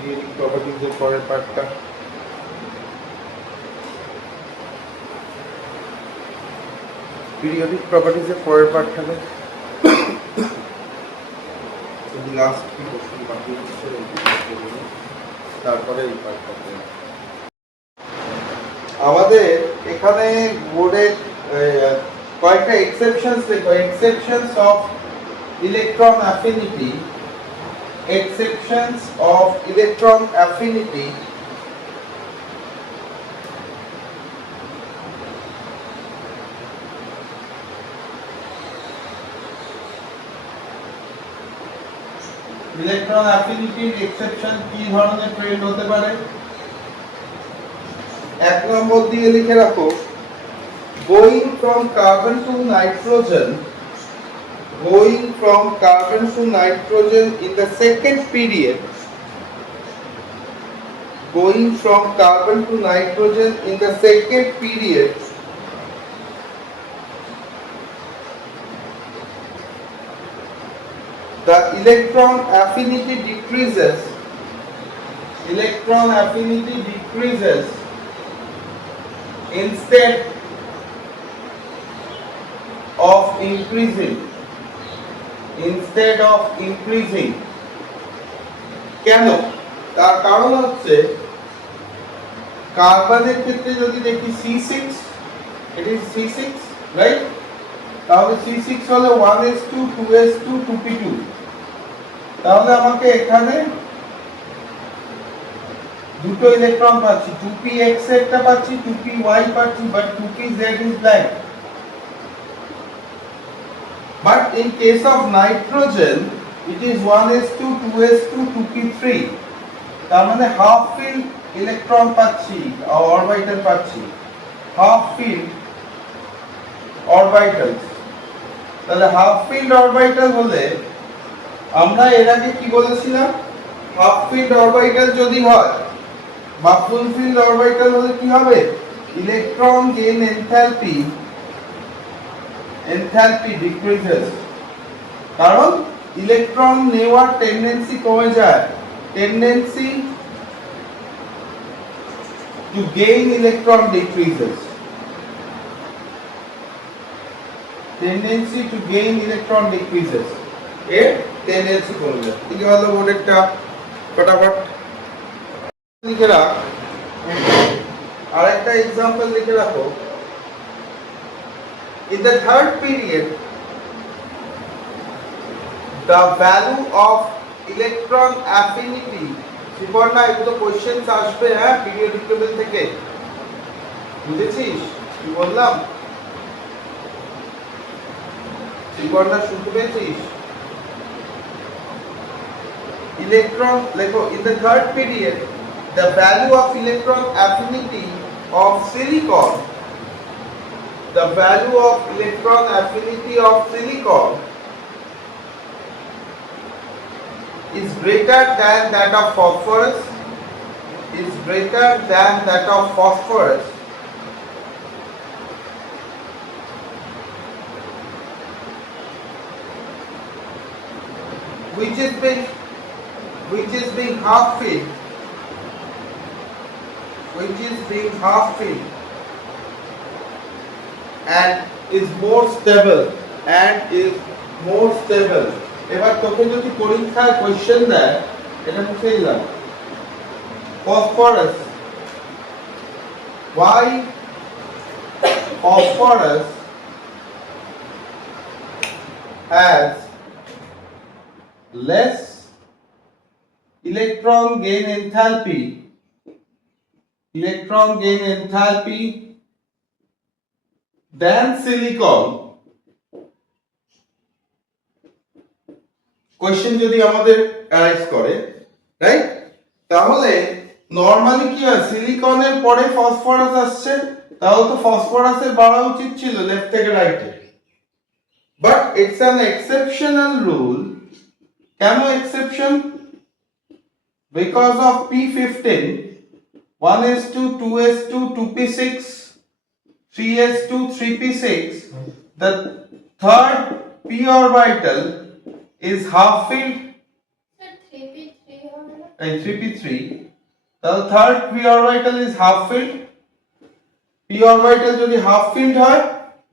পিরিয়ডিক প্রপার্টিজের পরের পার্টটা। পিরিয়ডিক প্রপার্টিজের পরের পার্টটাতে লাস্ট কি কোশ্চেন বাকি হচ্ছে তারপরে এই পার্টটাতে আমাদের এখানে বোর্ডে কয়েকটা এক্সেপশনস দেখো। Exceptions of electron affinity, exceptions of electron affinity, electron affinity exception কি ধরনের ট্রেন্ড হতে পারে? এক নম্বর দিয়ে লিখে রাখো, going from carbon to nitrogen, going from carbon to nitrogen in the second period, going from carbon to nitrogen in the second period, the electron affinity decreases, electron affinity decreases instead of increasing, instead of increasing. কেন? তার কারণ হচ্ছে কার্বনের ক্ষেত্রে যদি দেখি C6, it is C6, right? তাহলে C6 হলো 1s2 2s2 2p2, তাহলে আমাকে এখানে দুটো ইলেকট্রন পাচ্ছি, 2px একটা পাচ্ছি, 2py পাচ্ছি, but 2pz is blank. But in case of nitrogen, it is 1s2 2s2 2p3, তার মানে হাফ ফিল্ড ইলেকট্রন পাচ্ছি, অরবিটাল পাচ্ছি, হাফ ফিল্ড অরবিটালস। তাহলে হাফ ফিল্ড অরবিটাল হলে আমরা এর আগে কি বলেছিলাম, হাফ ফিল্ড অরবিটাল যদি হয় বা ফুল ফিল্ড অরবিটাল হলে কি হবে, electron gain enthalpy, enthalpy decreases, কারণ ইলেকট্রন নেওয়ার টেন্ডেন্সি কমে যায়, tendency to gain electron decreases, tendency to gain electron decreases, এর টেন্ডেন্সি কমে যায়। এই হলো বোর্ডেরটা, ফটাফট লিখে রাখ। আরেকটা एग्जांपल লিখে রাখো, in the third period the value of electron affinity, Suborna এগুলো কোশ্চেনস আসবে, হ্যাঁ, পিরিয়ডিক টেবিল থেকে, বুঝেছিস কি বললাম? সুবর্ণা শুনতে পেয়েছিস? ইলেকট্রন লেখো, in the third period the value of electron affinity of silicon, the value of electron affinity of silicon is greater than that of phosphorus, is greater than that of phosphorus, which is being half filled, which is being half filled and is more stable, and is more stable. এবার তোকে যদি পরীক্ষায় কোশ্চেন দেয়, এটা মুছে দিলাম, phosphorus, why phosphorus has less electron gain enthalpy, electron gain enthalpy than silicon, question যদি আমাদের অ্যারাইজ করে, রাইট? তাহলে নরমালি কি হয়, সিলিকনের পরে ফসফরাস আসছে, তাহলে তো ফসফরাসের বাড়া উচিত ছিল লেফট থেকে রাইটে, but it's an exceptional rule. কেন exception? Because of P15, 1s2 2s2 2p6 3s2 3p6, the third p orbital is half filled, এই 3p3, তাহলে third p orbital is half field. p orbital যদি হাফ ফিল্ড হয়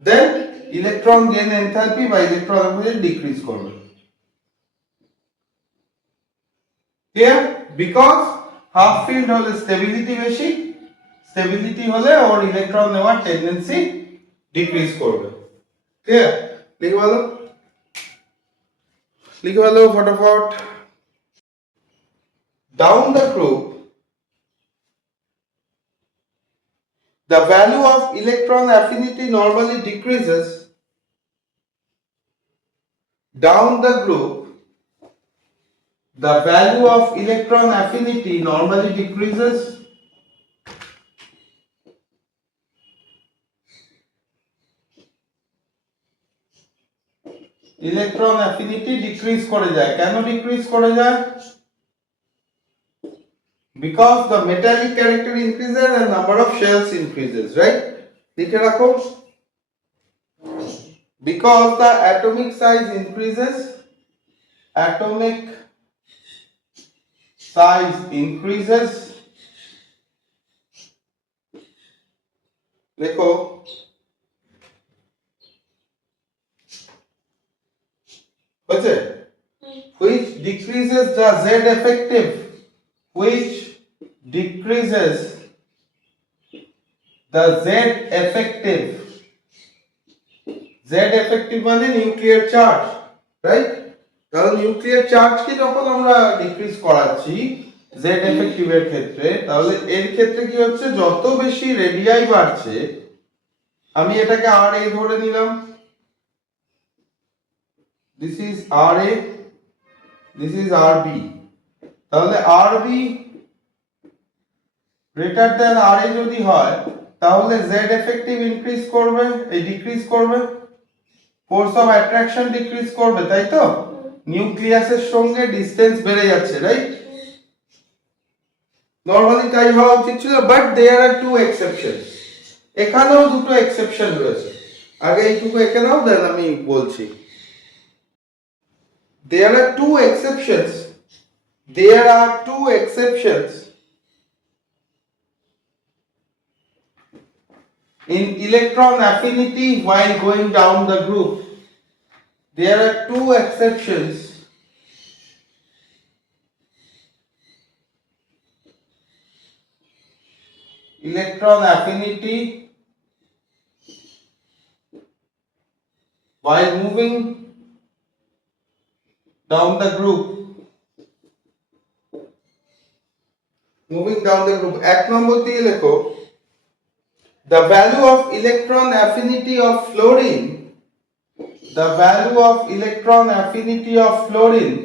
দেন electron gain enthalpy বা electron affinity decrease করবে। Clear? Because half field হলে স্টেবিলিটি বেশি, স্টেবিলিটি হলে ওর ইলেকট্রন নেওয়ার টেন্ডেন্সি ডিক্রিজ করবে। ক্লিয়ার? লিখে ভালো ফটাফট। Down the group, the value of electron affinity normally decreases. Down the group, the value of electron affinity normally decreases. Electron affinity decrease করে যায়। কেন ডিক্রিজ করে যায়? Because the metallic character increases and number of shells increases, right? লিখে রাখো। Because the atomic size increases, atomic size increases, দেখো হচ্ছে, which decreases the Z effective, which decreases the Z effective, Z effective মানে nuclear charge, right? তাহলে নিউক্লিয়ার চার্জকে যখন আমরা ডিক্রিজ করাচ্ছি Z effective এর ক্ষেত্রে, তাহলে এর ক্ষেত্রে কি হচ্ছে, যত বেশি রেডিয়াই বাড়ছে, আমি এটাকে RA ধরে নিলাম, this is RA, this is RB, তাহলে RB greater than RA যদি হয় তাহলে Z effective ইনক্রিজ করবে, এই ডিক্রিজ করবে, ফোর্স অফ অ্যাট্রাকশন ডিক্রিজ করবে, তাই তো? নিউক্লিয়াসের সঙ্গে ডিসটেন্স বেড়ে যাচ্ছে, রাইট? নরমালি তাই হওয়া উচিত ছিল, but there are two exceptions. এখানেও দুটো এক্সেপশন রয়েছে, আগে এইটুকু এঁকে নাও, দেন আমি বলছি। There are two exceptions. There are two exceptions in electron affinity while going down the group. There are two exceptions electron affinity while moving down the group. Moving down the group, এক নম্বর দিয়ে লেখো, the value of electron affinity of fluorine, the value of electron affinity of fluorine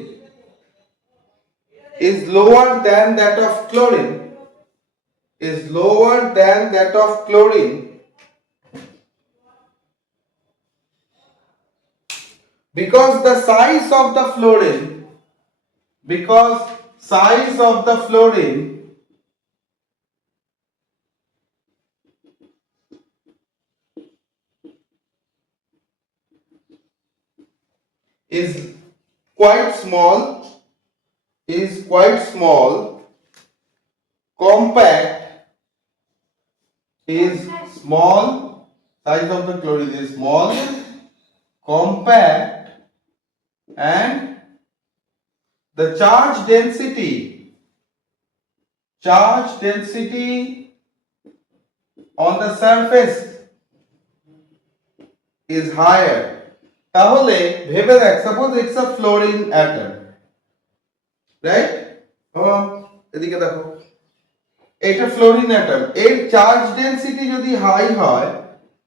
is lower than that of chlorine, is lower than that of chlorine because the size of the fluorine, because size of the fluorine is quite small, compact, is small, size of the chlorine is small, compact, and the charge density on the surface is higher. তাহলে ভেবে দেখ, suppose it's a fluorine atom, right? এদিকে দেখো, এটা fluorine atom, এর charge density যদি হাই হয়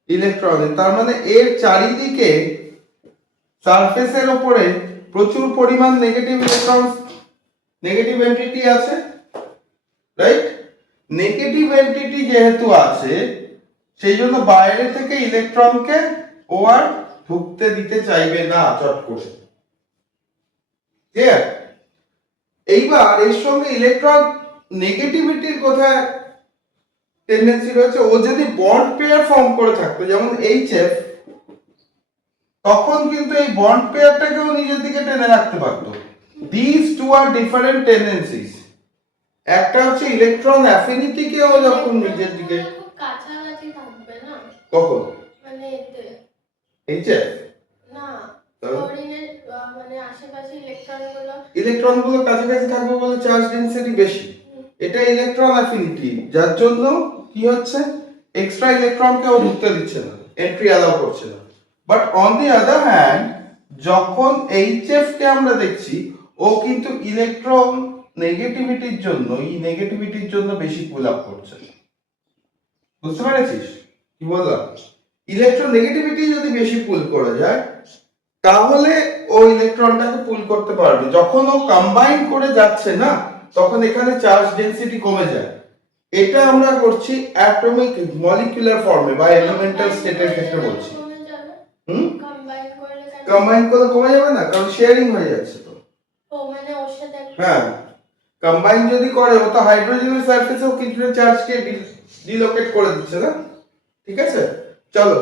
ইলেকট্রনের, তার মানে এর চারিদিকে সারফেসের উপরে প্রচুর পরিমাণ নেগেটিভ ইলেকট্রন, নেগেটিভ এন্টিটি আছে, রাইট? নেগেটিভ এন্টিটি যেহেতু আছে, সেই জন্য বাইরে থেকে ইলেকট্রনকে ও আর ঢুকতে দিতে চাইবে না চট করে। ক্লিয়ার? এইবার এর সঙ্গে ইলেকট্রন নেগেটিভিটির কোথায় টেন্ডেন্সি রয়েছে, ও যদি বন্ড পেয়ার ফর্ম করে থাকতো যেমন HF, তখন কিন্তু এই বন্ড পেয়ারটাকেও নিজের দিকে টেনে রাখতে পারতো। These two are different tendencies. একটা হচ্ছে ইলেকট্রন অ্যাফিনিটি কেও যখন নিজের দিকে খুব কাছাকাছি থাকবে না কখন মানে এতে এইচএফ না ক্লোরিনের মানে আশেপাশে ইলেকট্রনগুলো কাছাকাছি থাকবে বলে চার্জ ডেনসিটি বেশি এটা ইলেকট্রন অ্যাফিনিটি যার জন্য কি হচ্ছে এক্সট্রা ইলেকট্রনকে ও ঢুকতে দিচ্ছে না এন্ট্রি অ্যালাউ করছে না but on the other hand যখন এইচএফ কে আমরা দেখছি ও কিন্তু ইলেকট্রন নেগেটিভিটির জন্য নেগেটিভিটির জন্য বেশি পুল আপ করছে বুঝতে পেরেছিস কি বললাম ইলেকট্রন নেগেটিভিটি যদি বেশি পুল করা যায় তাহলে ও ইলেকট্রনটাকে পুল করতে পারবে যখন ও কম্বাইন করে যাচ্ছে না তখন এখানে চার্জ ডেনসিটি কমে যায় এটা আমরা করছি অ্যাটমিক মলিকিউলার ফর্মে বা এলিমেন্টাল স্টেটের ক্ষেত্রে বলছি কম্বাইন করে কমে যাবে না কারণ শেয়ারিং হয়ে যাচ্ছে তো মানে ওর সাথে হ্যাঁ কম্বাইন যদি করে ও তো হাইড্রোজেনের সারফেসেও কিছুটা চার্জকে ডিলোকেট করে দিচ্ছে না ঠিক আছে চলো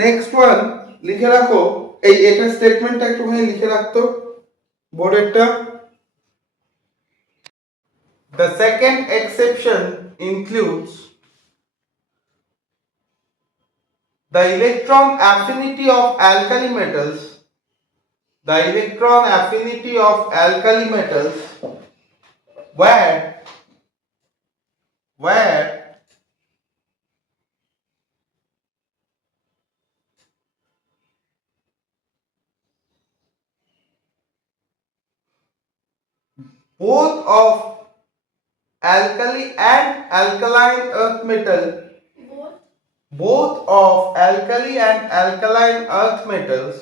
নেক্সট ওয়ান লিখে রাখো এটা স্টেটমেন্টটা একটুখানি লিখে রাখতো বোর্ডেরটা The second exception includes the electron affinity of alkali metals where both of alkali and alkaline earth metal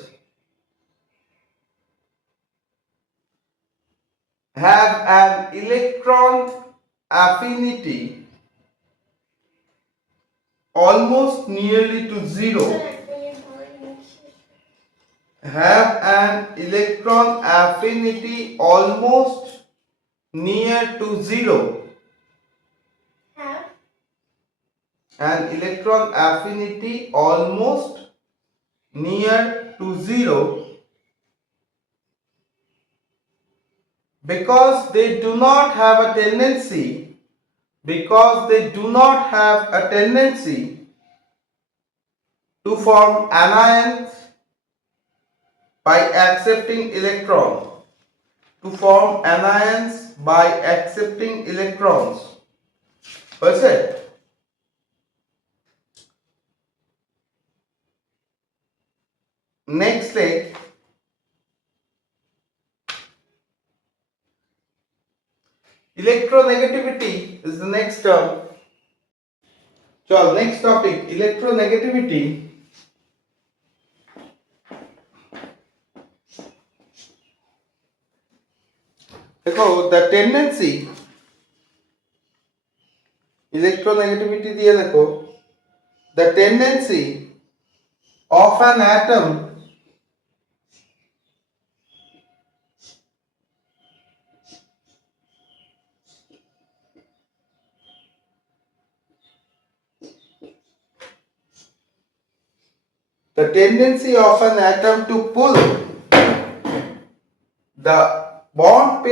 have an electron affinity almost nearly to zero have an electron affinity almost near to zero an electron affinity almost near to zero because they do not have a tendency to form anions by accepting electrons হয়েছে next leg electronegativity is the next term चल next topic electronegativity देखो the tendency electronegativity दिए देखो the tendency of an atom to pull the bond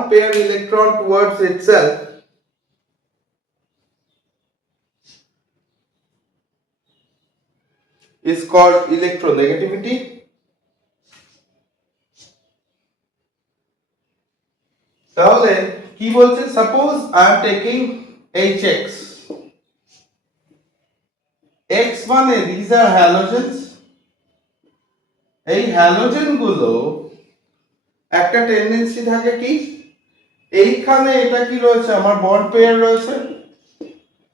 pair electron towards itself is called electronegativity তাহলে কি বলছে suppose I am taking HX X মানে these are halogens এই হ্যালোজেন গুলো একটা টেন্ডেন্সি থাকে কি এইখানে এটা কি রয়েছে আমার বন্ড পেয়ার রয়েছে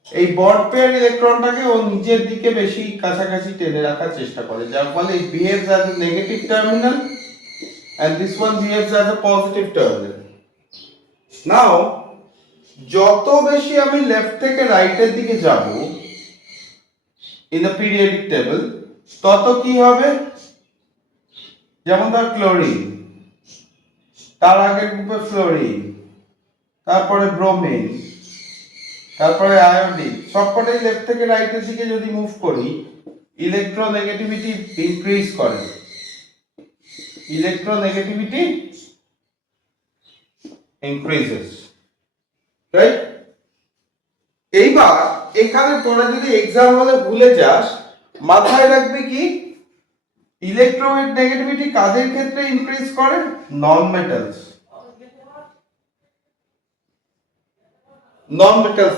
এই বন্ড পেয়ার ইলেকট্রনটাকে ও নিজের দিকে বেশি কাছাকাছি টেনে রাখার চেষ্টা করে যার ফলে it behaves as a negative terminal and this one behaves as a positive terminal now যত বেশি আমি লেফট থেকে রাইটের দিকে যাব in the periodic table তত কি হবে যেমন ধর ক্লোরিন তার আগের গ্রুপে ফ্লোরিন তারপরে ব্রোমিন তারপরে আয়োডিন সবকটাই লেফট থেকে রাইটের দিকে যদি মুভ করি ইলেকট্রোনেগেটিভিটি ইনক্রিজ করে increases, right? এইবার এখানে তোরা যদি এক্সাম হলে ভুলে যাস, মাথায় রাখবি কি ইলেকট্রোনেগেটিভিটি কাদের ক্ষেত্রে ইনক্রিজ করে? নন মেটালস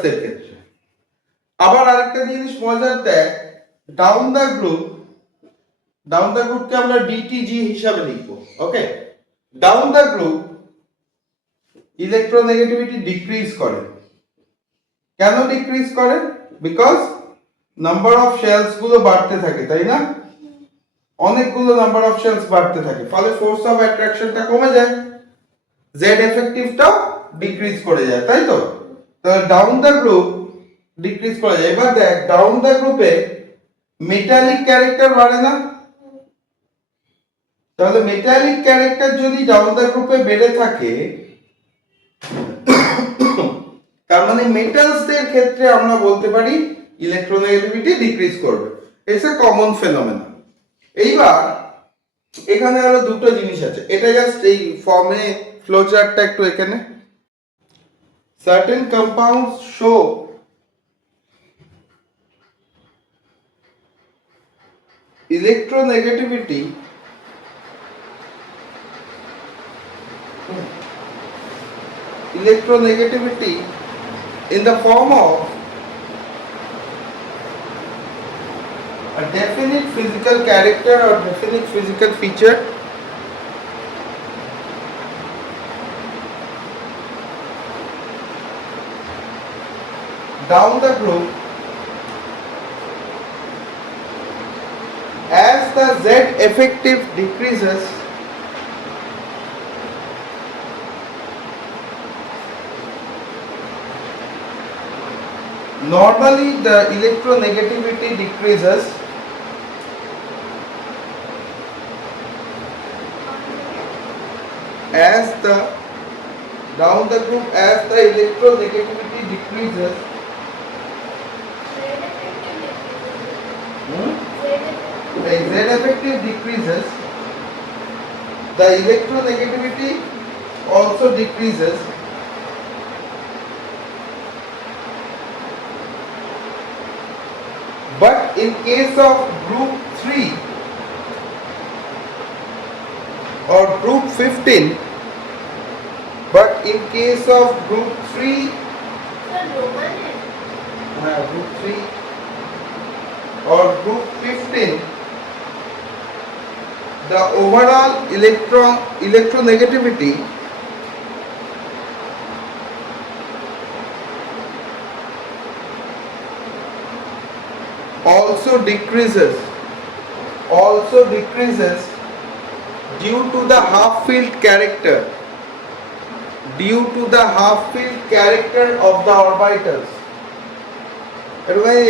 এর ক্ষেত্রে। আবার আরেকটা জিনিস মজার দেখ, ডাউন দ্য গ্রুপকে আমরা ডিটিজি হিসাবে লিখবো। Okay, down the group electronegativity decrease করে। কেন ডিক্রিজ করে? বিকজ নাম্বার অফ শেলস গুলো বাড়তে থাকে, তাই না? অনেকগুলো নাম্বার অফ শেলস বাড়তে থাকে, ফলে ফোর্স অফ অ্যাট্রাকশনটা কমে যায়, জেড এফেক্টিভটাও ডিক্রিজ করে যায়, তাই তো? তাহলে ডাউন দ্য গ্রুপ ডিক্রিজ করে যায়। এবার দেখ, ডাউন দ্য গ্রুপে মেটালিক ক্যারেক্টার বাড়ে না? তাহলে মেটালিক ক্যারেক্টার যদি ডাউন দ্য গ্রুপে বেড়ে থাকে, তার মানে মেটালসদের ক্ষেত্রে আমরা বলতে পারি ইলেকট্রোনেগেটিভিটি ডিক্রিজ করবে। It's a common phenomenon. এইবার এখানে আরো দুটো জিনিস আছে, এটা জাস্ট এই ফর্মে ফ্লোচার্টটা একটু এখানে। Certain compounds show electronegativity in the form of a definite physical character or definite physical feature down the group as the Z effective decreases. Normally the electronegativity decreases as the down the group as the electronegativity decreases. The Z effective decreases, the electronegativity also decreases. But in case of group 3 or group 15, but in case of group 3, group 3 or group 15, the overall electronegativity also decreases due to the half field character of the orbitals.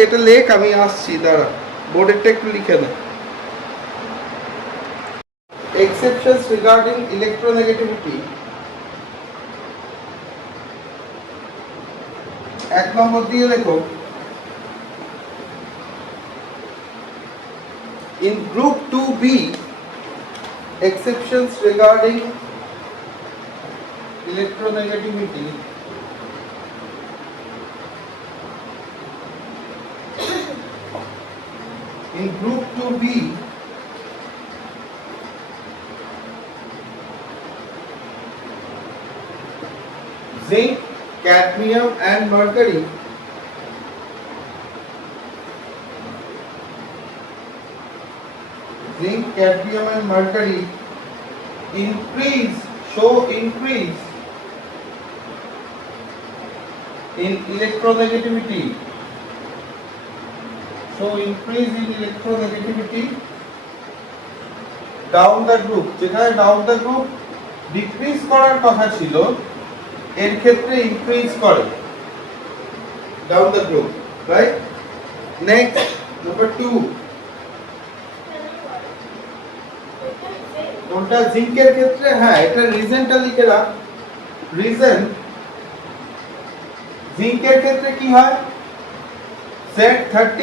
এটা লেখ, আমি আসছি, দাঁড়া বোর্ডেরটা একটু লিখে নে। Exceptions regarding electronegativity. এক নম্বর দিয়ে দেখো, in group 2B, exceptions regarding electronegativity in group 2B, zinc, cadmium and mercury show increase in electronegativity down the group, যেখানে down the group ডিক্রিজ করার কথা ছিল, এর ক্ষেত্রে ইনক্রিজ করে down the group, right? Next, number 2, কোনটা? জিঙ্কের ক্ষেত্রে, হ্যাঁ এটা রিজনটা লিখে রাখ। রিজন জিঙ্কের ক্ষেত্রে কি হয়? Z30,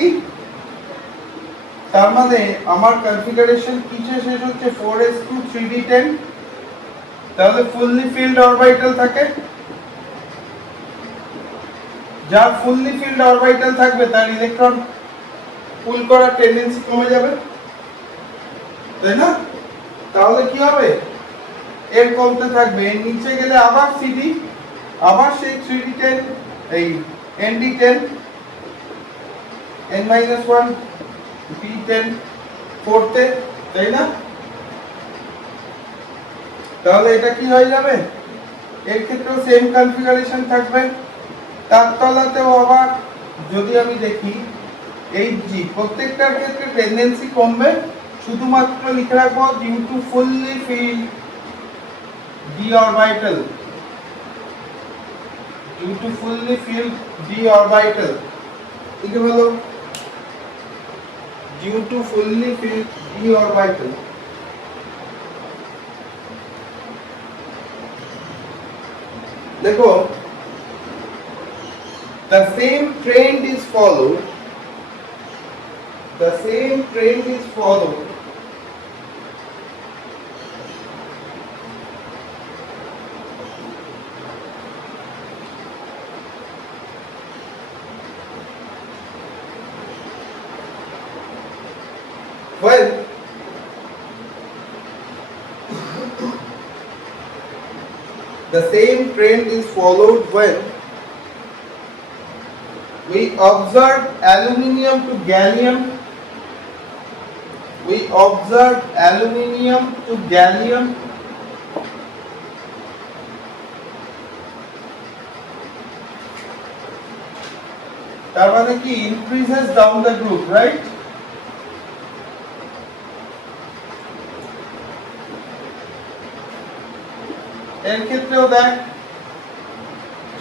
তার মানে আমার কনফিগারেশন কিসে শেষ হচ্ছে? 4s2 3d10, তাহলে ফুললি ফিল্ড অরবিটাল থাকে, যার ফুললি ফিল্ড অরবিটাল থাকবে তার ইলেকট্রন পুল করার টেন্ডেন্সি কমে যাবে, তাই না? তাহলে কি হবে, এর কমতে থাকবে, এর নিচে গেলে আবার সিডি, আবার সেই 3d10 এই nd10 n-1 p10 4তে, তাই না? তাহলে এটা কি হয়ে যাবে, এর ক্ষেত্রেও সেম কনফিগারেশন থাকবে। তার তলাতেও আবার যদি আমি দেখি Iitjee, প্রত্যেকটার ক্ষেত্রে টেন্ডেন্সি কমবে, শুধুমাত্র লিখে রাখবো due to fully filled d orbital, due to fully filled d orbital, ঠিক আছে বলো, due to fully filled d orbital। দেখো, the same trend is followed, the same trend is followed when the same trend is followed when we observe aluminium to gallium, we observe aluminium to gallium তার মানে কি increases down the group, right? এর ক্ষেত্রেও দেখ,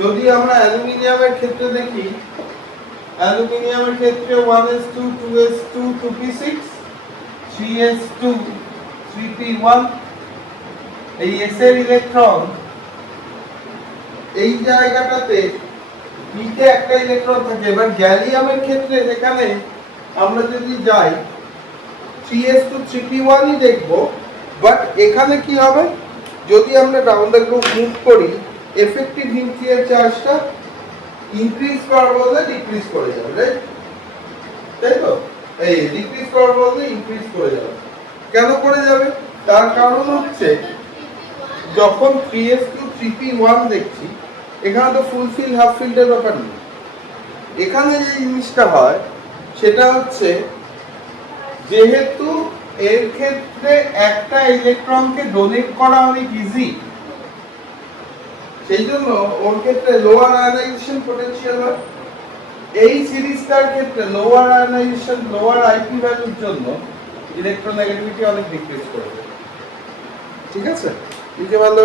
যদি আমরা অ্যালুমিনিয়ামের ক্ষেত্রে দেখি, অ্যালুমিনিয়ামের ক্ষেত্রে 1s2 2s2 2p6 3s2 3p1, এই s এর ইলেকট্রন এই জায়গাটাতে নিচে একটা ইলেকট্রন থাকে। এবার গ্যালিয়ামের ক্ষেত্রে যেখানে আমরা যদি যাই 3s2 3p1 ই দেখব, বাট এখানে কি হবে, যদি আমরা রাউন্ড দ্য গ্রুপ মুভ করি, এফেক্টিভ নিউক্লিয়ার চার্জটা ইনক্রিজ করার বদলে ডিক্রিজ করে যাবে, রাইট? তাই তো, এই ডিক্রিজ করার বদলে ইনক্রিজ করে যাবে। কেন করে যাবে, তার কারণ হচ্ছে যখন 3s2 3p1 দেখছি, এখানে তো ফুল ফিল্ড হাফ ফিল্ডের ব্যাপার নেই। এখানে যে জিনিসটা হয় সেটা হচ্ছে, যেহেতু এর ক্ষেত্রে একটা ইলেকট্রনকে ডোনেট করা অনেক ইজি, সেই জন্য ওর ক্ষেত্রে লোয়ার আয়নাইজেশন পোটেনশিয়াল হয়। এই সিরিজটার ক্ষেত্রে লোয়ার আয়নাইজেশন, লোয়ার আইপি ভ্যালুর জন্য ইলেকট্রোনেগেটিভিটি অনেক ডিক্রিজ করে, ঠিক আছে? বুঝতে পারলো?